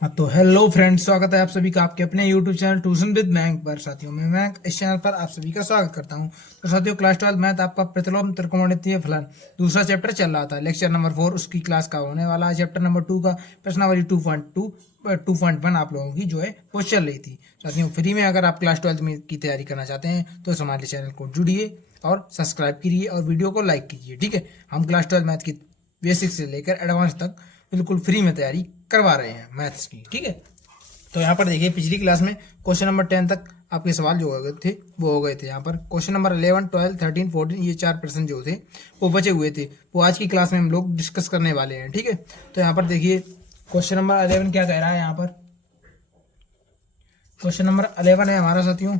हाँ तो hello friends, स्वागत है आप सभी का आपके अपने यूट्यूब चैनल ट्यूशन विद मैंक पर। साथियों मैं मैंक इस चैनल पर आप सभी का स्वागत करता हूं। तो साथियों क्लास 12 मैथ आपका प्रतिलोम त्रिकोणमितीय फलन दूसरा चैप्टर चल रहा था, लेक्चर नंबर 4 उसकी क्लास का होने वाला है। चैप्टर नंबर 2 का प्रश्नावली 2.1 आप लोगों की जो है वो चल रही थी। साथियों फ्री में अगर आप क्लास 12 में की तैयारी करना चाहते हैं तो हमारे चैनल को जुड़िए और सब्सक्राइब कीजिए और वीडियो को लाइक कीजिए। ठीक है, हम क्लास 12 मैथ की बेसिक से लेकर एडवांस तक बिल्कुल फ्री में तैयारी करवा रहे हैं मैथ्स की। ठीक है, तो यहाँ पर देखिए पिछली क्लास में क्वेश्चन नंबर 10 तक आपके सवाल जो हो गए थे वो हो गए थे। यहाँ पर क्वेश्चन नंबर 11, 12, 13, 14 ये 4 प्रश्न जो थे वो बचे हुए थे, वो आज की क्लास में हम लोग डिस्कस करने वाले हैं। ठीक है, तो यहाँ पर देखिए क्वेश्चन नंबर 11 क्या कह रहा है। यहाँ पर क्वेश्चन नंबर 11 है हमारा साथियों,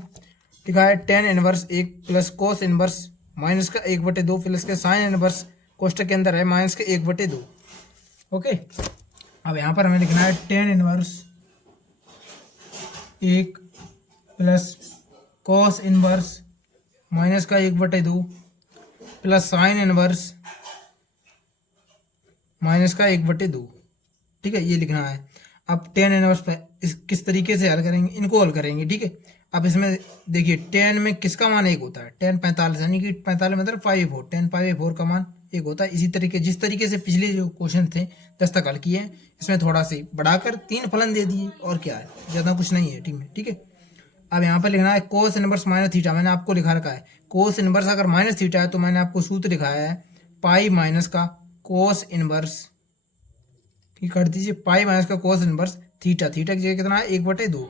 लिखा है tan inverse 1 plus cos inverse minus का 1/2 प्लस के साइन इनवर्स कोष्टक के अंदर है माइनस के 1/2। ओके, अब यहाँ पर हमें लिखना है tan inverse 1 plus cos inverse minus का 1/2 प्लस साइन इनवर्स माइनस का 1/2। ठीक है, ये लिखना है। अब टेन इनवर्स किस तरीके से हल करेंगे, इनको हल करेंगे। ठीक है, अब इसमें देखिए टेन में किसका मान एक होता है, टेन 45 यानी कि 45 मतलब 5/4, टेन 5/4 का मान एक होता है। इसी तरीके जिस तरीके से पिछले जो क्वेश्चन थे 10 तक हल किए हैं, इसमें थोड़ा से बढ़ाकर 3 फलन दे दिए और क्या है, ज़्यादा कुछ नहीं है। ठीक है, ठीक है। अब यहाँ पर लिखना है कोस इनवर्स माइनस थीटा, मैंने आपको लिखा रखा है कोस इनवर्स अगर माइनस थीटा है तो मैंने आपको सूत्र लिखाया है पाई माइनस का कोस इनवर्स की कर दीजिए, पाई माइनस का कोस इनवर्स थीटा, थीटा की जगह कितना है 1/2।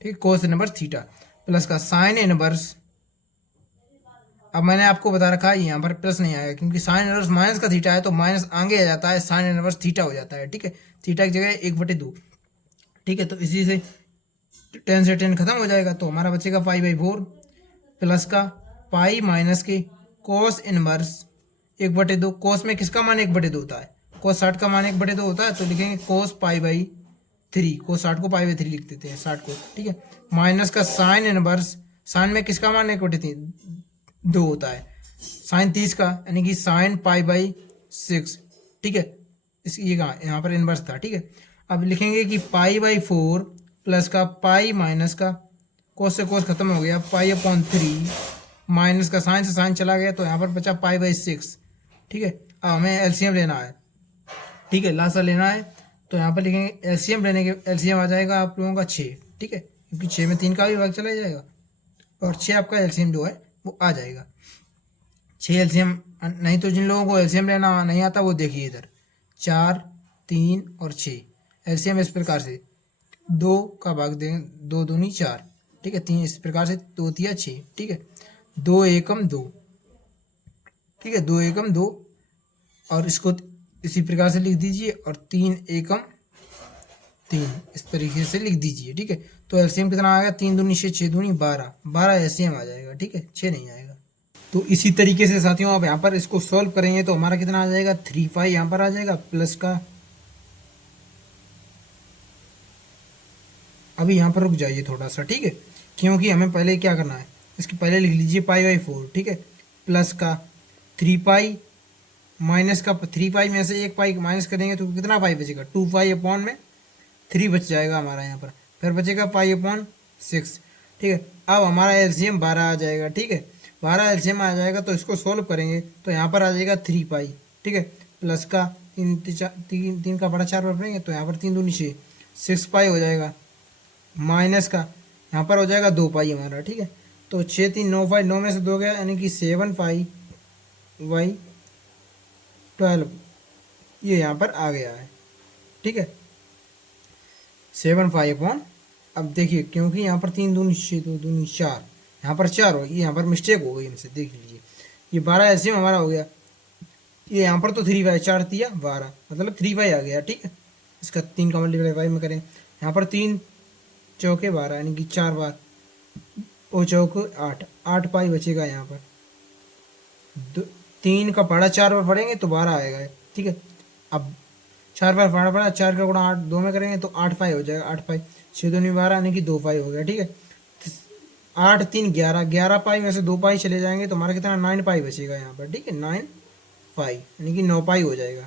ठीक, कोस इनवर्स थीटा प्लस का साइन इनवर्स। अब मैंने आपको बता रखा है यहाँ पर प्लस नहीं आएगा क्योंकि साइन इनवर्स माइनस का थीटा है तो माइनस आगे आ जाता है, साइन इनवर्स थीटा हो जाता है। ठीक है, थीटा की जगह 1/2। ठीक है, तो इसी से 10 से 10 खत्म हो जाएगा तो हमारा बचेगा 5/4 प्लस का पाई माइनस के कोस इनवर्स 1/2। कोस में किसका मान 1/2 होता है, कोस 60 का मान 1/2 होता है, तो लिखेंगे कोस पाई/3, कोस 60 को पाई/3 लिख देते हैं 60 को। ठीक है, माइनस का साइन इनवर्स, साइन में किसका मान 1/2 होता है, साइन 30 का यानी कि साइन पाई/6। ठीक है, इस ये कहाँ यहाँ पर इनवर्स था। ठीक है, अब लिखेंगे कि पाई/4 प्लस का पाई माइनस का कोस से कोस खत्म हो गया पाई/3 माइनस का साइन से साइन चला गया तो यहाँ पर बचा पाई/6। ठीक है, अब हमें एलसीएम लेना है। ठीक है, लासा लेना है तो यहाँ पर लिखेंगे एलसीएम लेने के, एलसीएम आ जाएगा आप लोगों का 6। ठीक है, क्योंकि 6 में 3 का भी भाग चला जाएगा और 6 आपका एलसीएम जो है वो आ जाएगा। 6 एलसीएम नहीं तो जिन लोगों को एलसीएम लेना नहीं आता वो देखिए इधर 4, 3 और 6 एलसीएम इस प्रकार से 2 का भाग देंगे, 2 दूनी 4। ठीक है, 3 इस प्रकार से 2 तिया 6। ठीक है, 2 एकम 2। ठीक है, 2 एकम 2 और इसको इसी प्रकार से लिख दीजिए और 3 एकम 3 इस तरीके से लिख दीजिए। ठीक है, तो एलसीएम कितना आएगा, 3 दूनी 6, 6 दूनी 12, 12 एलसीएम आ जाएगा। ठीक है, 6 नहीं आएगा। तो इसी तरीके से साथियों अब यहाँ पर इसको सॉल्व करेंगे तो हमारा कितना आ जाएगा 3 यहाँ पर आ जाएगा प्लस का, अभी यहाँ पर रुक जाइए थोड़ा सा। ठीक है, क्योंकि हमें पहले क्या करना है, इसके पहले लिख लीजिए पाई/4। ठीक है, प्लस का 3 माइनस का 3 में से 1 माइनस करेंगे तो कितना पाई बचेगा, 2 में 3 बच जाएगा हमारा यहाँ पर, फिर बचेगा पाई/6। ठीक है, अब हमारा एलसीएम 12 आ जाएगा। ठीक है, 12 एलसीएम आ जाएगा तो इसको सोल्व करेंगे तो यहाँ पर आ जाएगा 3 ठीक है, प्लस का 3 का बड़ा 4 पर पड़ेंगे तो यहाँ पर 3 दूनी 6, 6 हो जाएगा, माइनस का यहाँ पर हो जाएगा 2 हमारा। ठीक है, तो 6 3 9 9 में से 2 गया यानी कि 7 ये यहाँ पर आ गया है। ठीक है, 7 अब देखिए क्योंकि यहाँ पर 3 दूनी 6, 2 दूनी 4, यहाँ पर 4 हो, ये यहाँ पर मिस्टेक हो गई हमसे, देख लीजिए ये 12 एलसीएम हमारा हो गया, ये यहाँ पर तो 3 4 तिया 12 मतलब 3 आ गया। ठीक है, इसका 3 का मल्टीप्लाई में करें, यहाँ पर 3 चौके 12 यानी कि 4 बार और चौक 8 पाई बचेगा यहाँ पर। 3 का पढ़ा 4 बार पढ़ेंगे तो 12 आएगा। ठीक है, अब 4 बार पढ़ा 4 का गुणा 8 2 में करेंगे तो 8 हो जाएगा, 8 6 दूनी 12 यानी कि 2 हो गया। ठीक है, 8 3 11, 11 पाई में से 2 चले जाएंगे तो हमारा कितना 9 बचेगा यहाँ पर। ठीक है, 9 यानी कि 9 हो जाएगा।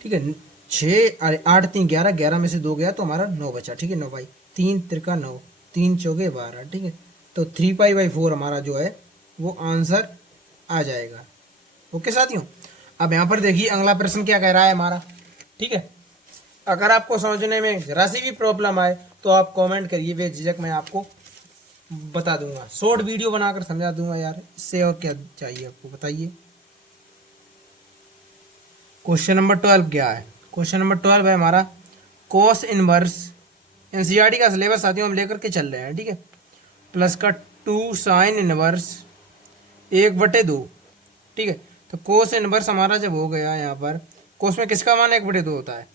ठीक है, 6 अरे 8 3 11, 11 में से 2 गया तो हमारा 9 बचा, ठीक है। 9 बाई 3 तिरका 9, 3 चौके 12, ठीक है। तो 3 पाई/4 हमारा जो है वो आंसर आ जाएगा। ओके साथियों, अब यहाँ पर देखिए अगला प्रश्न क्या कह रहा है हमारा, ठीक है। अगर आपको समझने में जरा सी भी प्रॉब्लम आए तो आप कमेंट करिए, बेझिझक मैं आपको बता दूंगा, शॉर्ट वीडियो बनाकर समझा दूंगा यार, इससे और क्या चाहिए आपको, बताइए। क्वेश्चन नंबर 12 क्या है? क्वेश्चन नंबर 12 है हमारा कोस इनवर्स। एनसीईआरटी का सिलेबस साथियों हम लेकर के चल रहे हैं, ठीक है। प्लस का 2 साइन इनवर्स 1/2, ठीक है। तो कोस इनवर्स हमारा जब हो गया यहाँ पर, कोस में किसका मान 1/2 होता है?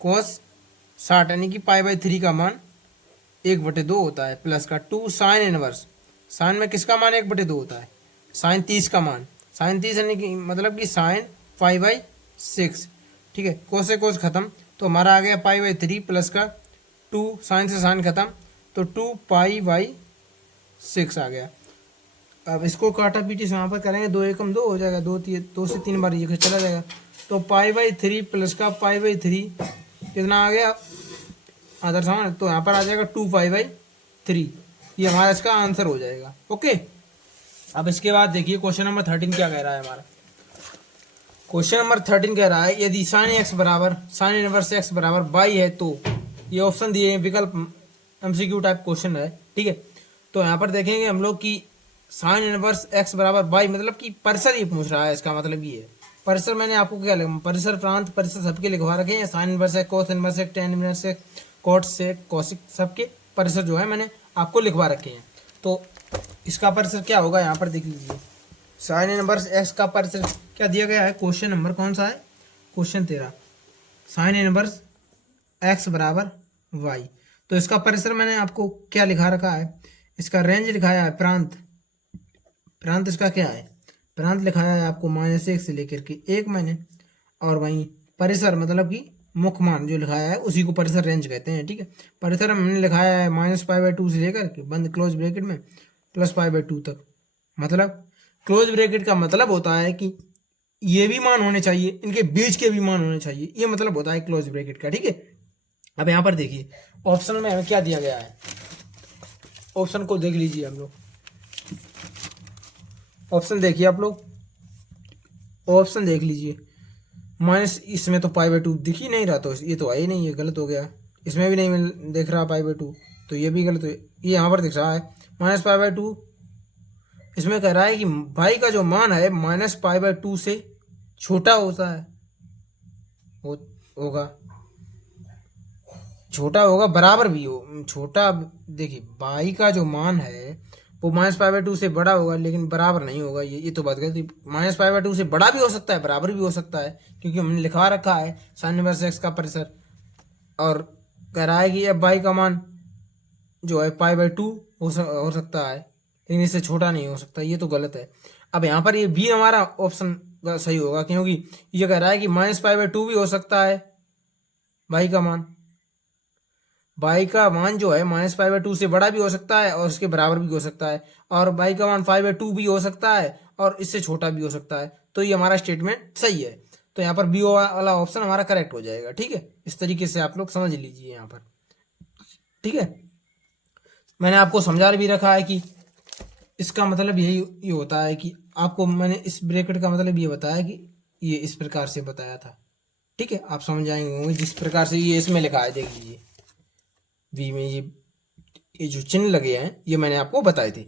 कोस 60 यानी कि पाई/3 का मान 1/2 होता है, प्लस का 2 साइन इनवर्स, साइन में किसका मान 1/2 होता है? साइन 30 का मान, साइन 30 यानी कि मतलब कि साइन पाई/6, ठीक है। कोस से कोस खत्म तो हमारा आ गया पाई/3 प्लस का 2 साइन से साइन खत्म तो 2 पाई/6 आ गया। अब इसको काटा पीटी से वहाँ पर करेंगे, 2 एकम 2 हो जाएगा, 2 से 3 बार ये चला जाएगा। तो पाई/3 प्लस का पाई/3 कितना आ गया आदर समान, तो यहाँ पर आ जाएगा 2 पाई/3, ये हमारा इसका आंसर हो जाएगा। ओके, अब इसके बाद देखिए क्वेश्चन नंबर 13 क्या कह रहा है हमारा। क्वेश्चन नंबर 13 कह रहा है यदि साइन एक्स बराबर साइन इनवर्स एक्स बराबर बाई है तो, ये ऑप्शन दिए हैं, विकल्प एमसीक्यू टाइप क्वेश्चन है, ठीक है। तो यहाँ पर देखेंगे हम लोग कि साइन इनवर्स एक्स बराबर बाई मतलब कि परिसर ये पूछ रहा है, इसका मतलब ये है परिसर। मैंने आपको क्या लिखा, परिसर प्रांत परिसर सबके लिखवा रखे हैं, साइन इनवर्स है, कोस इनवर्स है, टेन इनवर्स है, कॉट से कोसिक, सबके परिसर जो है मैंने आपको लिखवा रखे हैं। तो इसका परिसर क्या होगा यहाँ पर देख लीजिए, साइन इनवर्स एक्स का परिसर क्या दिया गया है, क्वेश्चन नंबर कौन सा है, क्वेश्चन 13, साइन इनवर्स एक्स बराबर वाई। तो इसका परिसर मैंने आपको क्या लिखा रखा है, इसका रेंज लिखाया है प्रांत, प्रांत इसका क्या है, प्रांत लिखाया है आपको -1 से लेकर के 1 मैंने, और वहीं परिसर मतलब कि मुख्य मान जो लिखाया है उसी को परिसर रेंज कहते हैं, ठीक है। परिसर हमने लिखाया है -π/2 से लेकर के बंद क्लोज ब्रैकेट में प्लस π/2 तक। मतलब क्लोज ब्रैकेट का मतलब होता है कि ये भी मान होने चाहिए, इनके बीच के भी मान होने चाहिए, ये मतलब होता है क्लोज ब्रैकेट का, ठीक है। अब यहाँ पर देखिए ऑप्शन में हमें क्या दिया गया है, ऑप्शन को देख लीजिए हम लोग, ऑप्शन देखिए आप लोग, ऑप्शन देख लीजिए, माइनस इसमें तो π/2 दिख ही नहीं रहा, तो ये तो है ही नहीं, ये गलत हो गया। इसमें भी नहीं देख रहा π/2, तो ये भी गलत हो, ये यहाँ पर दिख रहा है -π/2। इसमें कह रहा है कि भाई का जो मान है -π/2 से छोटा होता है, होगा छोटा होगा, बराबर भी हो छोटा। देखिए बाई का जो मान है वो -π/2 से बड़ा होगा लेकिन बराबर नहीं होगा, ये तो बात गलती। -π/2 से बड़ा भी हो सकता है, बराबर भी हो सकता है, क्योंकि हमने लिखवा रखा है साइन इनवर्स एक्स का परिसर, और कह रहा है कि अब बाई का मान जो है π/2 हो सकता है लेकिन इससे छोटा नहीं हो सकता, ये तो गलत है। अब यहाँ पर ये भी हमारा ऑप्शन सही होगा, क्योंकि ये कह रहा है कि -π/2 भी हो सकता है बाई का मान, बाई का मान जो है -π/2 से बड़ा भी हो सकता है और इसके बराबर भी हो सकता है, और बाई का मान π/2 भी हो सकता है और इससे छोटा भी हो सकता है। तो ये हमारा स्टेटमेंट सही है, तो यहाँ पर बी वाला ऑप्शन हमारा करेक्ट हो जाएगा, ठीक है। इस तरीके से आप लोग समझ लीजिए यहाँ पर, ठीक है। मैंने आपको समझा भी रखा है कि इसका मतलब यही ये होता है कि आपको मैंने इस ब्रैकेट का मतलब ये बताया कि ये इस प्रकार से बताया था, ठीक है। आप समझ जाएंगे होंगे जिस प्रकार से ये इसमें लिखा है, देख लीजिए वी में ये जो चिन्ह लगे हैं ये मैंने आपको बताए थे।